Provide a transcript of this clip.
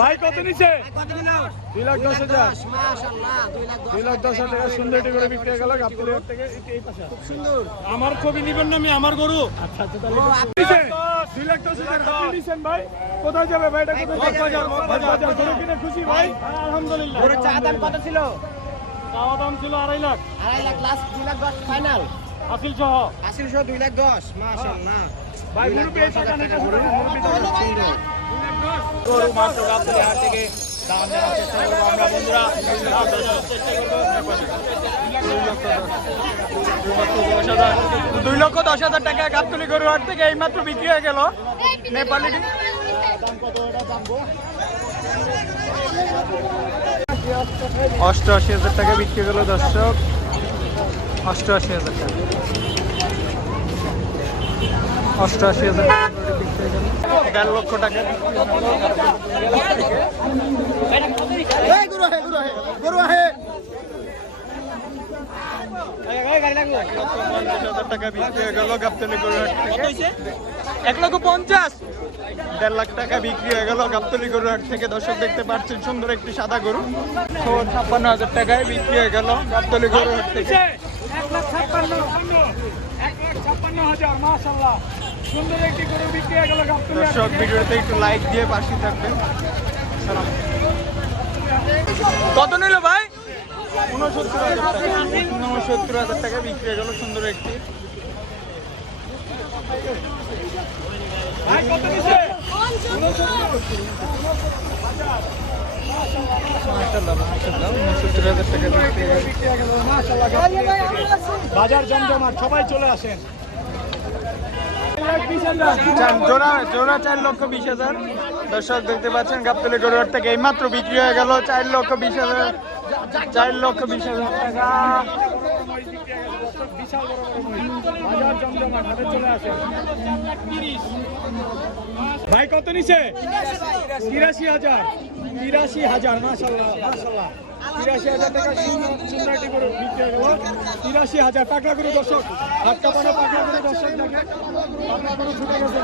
ভাই কত নিছে? 2,10,000। 2,10,000 টাকা সুন্দর একটি করে বিক্রি হয়ে গেল গাবতলী হাট থেকে। এই পাশে খুব সুন্দর। আমার ছবি নিবেন না, আমি আমার গরু। আচ্ছা আচ্ছা, তাহলে 2,10,000 আপনি নিছেন ভাই। কোথায় যাবে ভাই? এটা কোথায়? বাজার। গরু কিনে খুশি ভাই? আলহামদুলিল্লাহ। গরুর চা দাম কত ছিল? চাওয়া দাম ছিল 2.5 লাখ। 2.5 lakh last 2,10,000 final. আসিল সহ। আসিল সহ 2,10,000। মাশাআল্লাহ। ভাই গরু পেয়ে টাকা নিতে শুরু। গরু মাত্র গাবতলী হাট থেকে দাম জানার চেষ্টা করবো আমরা বন্ধুরা। দাম দরানোর চেষ্টা করবো। 2,10,000 টাকা গাবতলী গরু হাট থেকে এইমাত্র বিক্রি হয়ে গেল নেপালিটি। দাম কত এটা জানবো। 88,000 টাকা বিক্রি গেল দর্শক। 88,000 টাকা। 88,000 টাকা বিক্রি হয়ে গেল। 11 লক্ষ টাকা এই গরু আহে গরু আহে। 1,50,000 টাকা বিক্রি হয়ে গেল গাবতলী গরু হাট থেকে। 1,50,000। 1.5 লাখ টাকা বিক্রি হয়ে গেল গাবতলী গরু হাট থেকে। দর্শক দেখতে পাচ্ছেন সুন্দর একটি সাদা গরু। 56,000 টাকায় বিক্রি হয়ে গেল গাবতলী গরু হাট থেকে। 1,56,000 মাশাআল্লাহ। সুন্দর একটি গরু বিক্রি হয়ে গেল গাবতলী হাট দর্শক ভিডিওতে একটু লাইক দিয়ে পাশে থাকবেন। সালাম। কত নিল ভাই? 69,000 টাকা বিক্রি হয়ে গেল সুন্দর একটি। ভাই কত নিছে? মাশাআল্লাহ 69,000 টাকা বিক্রি হয়ে গেল। বাজার জমজমাট, সবাই চলে আসেন। জোড়া 4,20,000। দর্শক দেখতে পাচ্ছেন গাবতলী গরু হাট থেকে এইমাত্র বিক্রি হয়ে গেল 4,20,000। 4,20,000 টাকা। বিশাল বড় বড় মহিষ। বাজার জমজমাট, হাটে চলে আসেন। ভাই কত নিছে? 83,000। 83,000 মাশাআল্লাহ মাশাআল্লাহ। 83,000 টাকা সুন্দর একটি গরু বিক্রি হয়ে গেল। 83,000 পাকড়া গরু দর্শক। হাত কাঁপানো পাকড়া গরু দর্শক দেখে। পাকড়া গরু ছুটে গেছে।